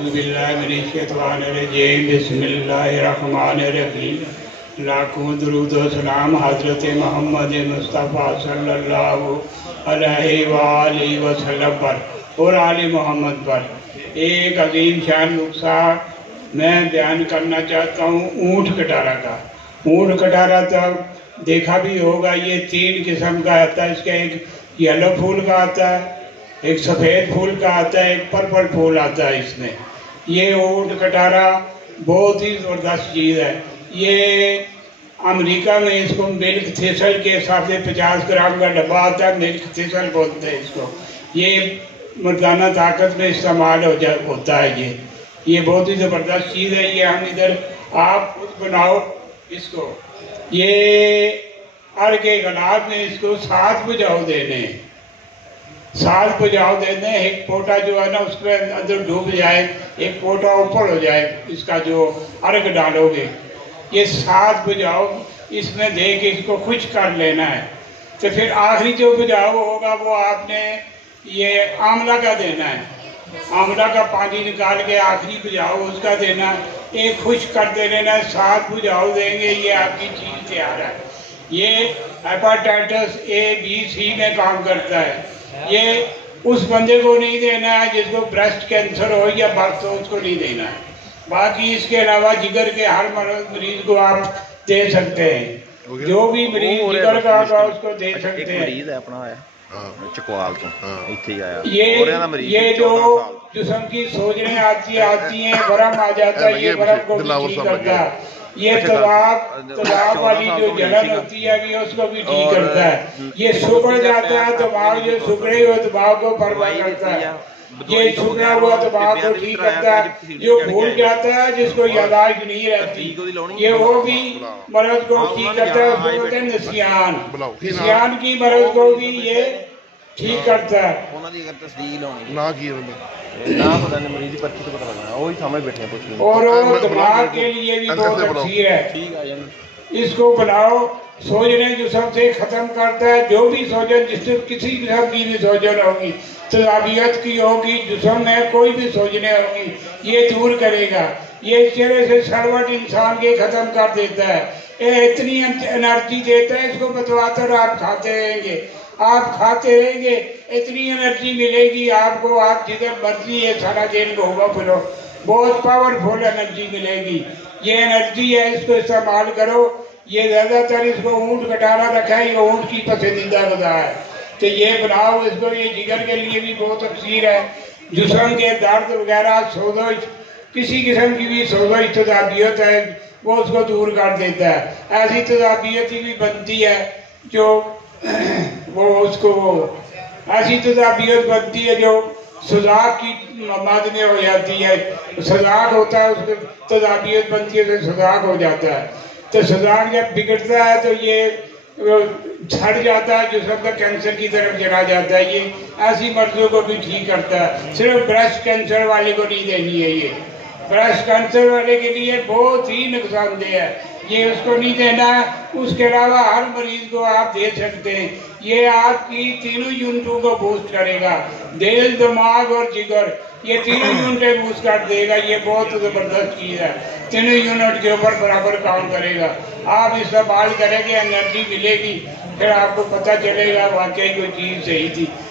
اعوذ باللہ من الشیطان الرجیم بسم اللہ الرحمن الرحیم لاکھوں درود و سلام حضرت محمد مصطفیٰ صلی اللہ علیہ وآلہ وسلم پر اور آل محمد پر۔ ایک عظیم شان نقصہ میں بیان کرنا چاہتا ہوں اونٹ کٹارہ کا۔ اونٹ کٹارہ تو دیکھا بھی ہوگا، یہ 3 قسم کا آتا ہے۔ اس کا ایک یلو پھول کا آتا ہے، ایک سفید پھول کا آتا ہے، ایک پرپل پھول آتا ہے اس میں۔ یہ اونٹ کٹارہ بہت ہی زبردست چیز ہے۔ یہ امریکہ میں اس کو ملک تھیسل کے حساب سے 50 گرام کا ڈبہ آتا ہے، ملک تھیسل بولتے ہیں اس کو۔ یہ مردانہ طاقت میں استعمال ہوتا ہے۔ یہ بہت ہی زبردست چیز ہے۔ یہ ہم ادھر آپ خود بناؤ اس کو۔ یہ ار کے گلاب میں اس کو 7 بجاؤ دینے ہیں، 7 بجاؤ دینے ہیں۔ ایک پوٹا جو ہے نا اس پہ اندر ڈوب جائے، ایک پوٹا اوپر ہو جائے اس کا جو ارگ ڈالو گے۔ یہ 7 بجاؤ اس میں دے کے اس کو خشک کر لینا ہے۔ تو پھر آخری جو بجاؤ ہوگا وہ آپ نے یہ آملہ کا دینا ہے۔ آملہ کا پانی نکال کے آخری بجاؤ اس کا دینا ہے۔ ایک خشک کر دینا ہے، 7 بجاؤ دیں گے، یہ آپ کی چیز تیار ہے۔ یہ ہیپاٹائٹس اے بی سی میں کام کرتا ہے۔ یہ اس بندے کو نہیں دینا ہے جس کو بریسٹ کینسر ہو یا بخت ہو، اس کو نہیں دینا ہے۔ باقی اس کے علاوہ جگر کے ہر مریض کو آپ دے سکتے ہیں۔ جو بھی مریض جگر کا ہوگا اس کو دے سکتے ہیں۔ یہ جو جسم کی سوجنیں آتی ہیں، ورم آ جاتا ہے، یہ ورم کو بھی ٹھیک کرتا ہے۔ یہ تذاب والی جو جلن ہوتی ہے بھی اس کو بھی ٹھیک کرتا ہے۔ یہ سکڑ جاتا ہے دماغ، جو سکڑے ہوئے دماغ کو پرواہ کرتا ہے۔ یہ سکڑا ہوا دماغ کو ٹھیک کرتا ہے۔ جو بھول جاتا ہے، جس کو یادداشت نہیں رہتی، یہ وہ بھی مرض کو ٹھیک کرتا ہے۔ اس کو کہتے ہیں نسیان۔ نسیان کی مرض کو بھی یہ ٹھیک کرتا ہے۔ اور دماغ کے لیے بھی بہت اچھی ہے۔ اس کو بناؤ، سوجنیں جسم سے ختم کرتا ہے۔ جو بھی سوجن، جس سے کسی قسم کی بھی سوجن ہوگی، تذابیت کی ہوگی، جسم میں کوئی بھی سوجنیں ہوگی، یہ دور کرے گا۔ یہ چہرے سے سڑوٹ انسان کے ختم کر دیتا ہے۔ یہ اتنی انرجی دیتا ہے، اس کو بتواتر آپ کھاتے رہیں گے، آپ کھاتے رہیں گے، اتنی انرجی ملے گی آپ کو، آپ جدھر مرضی ہے سارا دن گھومو پھرو، بہت پاورفل انرجی ملے گی۔ یہ انرجی ہے، اس کو استعمال کرو۔ یہ زیادہ تر اس کو اونٹ کٹارہ رکھا ہے، یہ اونٹ کی پسندیدہ غذا ہے۔ تو یہ بناؤ اس کو، یہ جگر کے لیے بھی بہت اکثیر ہے۔ جسم کے درد وغیرہ، سوزش، کسی قسم کی بھی سوزش تذابیت ہے، وہ اس کو دور کر دیتا ہے۔ ایسی تذابیت بھی بنتی ہے جو ایسی تذابیت بنتی ہے جو سزاق کی ماد میں ہو جاتی ہے۔ سزاق ہوتا ہے، اس کو تذابیت بنتی ہے، تو سزاق ہو جاتا ہے۔ تو سزاق جب بگڑتا ہے تو یہ چھڑ جاتا ہے، جسم کا کینسر کی طرف چلا جاتا ہے۔ یہ ایسی مرضوں کو بھی ٹھیک کرتا ہے۔ صرف بریسٹ کینسر والے کو نہیں دینی ہے۔ یہ بریسٹ کینسر والے کے لیے بہت ہی نقصان دہ ہے، یہ اس کو نہیں دینا ہے۔ اس کے علاوہ ہر مریض کو آپ دے سکتے ہیں۔ یہ آپ کی تینوں یونٹوں کو بوسٹ کرے گا، دل، دماغ اور جگر، یہ تینوں یونٹیں بوسٹ کر دے گا۔ یہ بہت زبردست چیز ہے، تینوں یونٹ کے اوپر برابر کام کرے گا۔ آپ استعمال کریں گے، انرجی ملے گی، پھر آپ کو پتہ چلے گا واقعی کوئی چیز صحیح تھی۔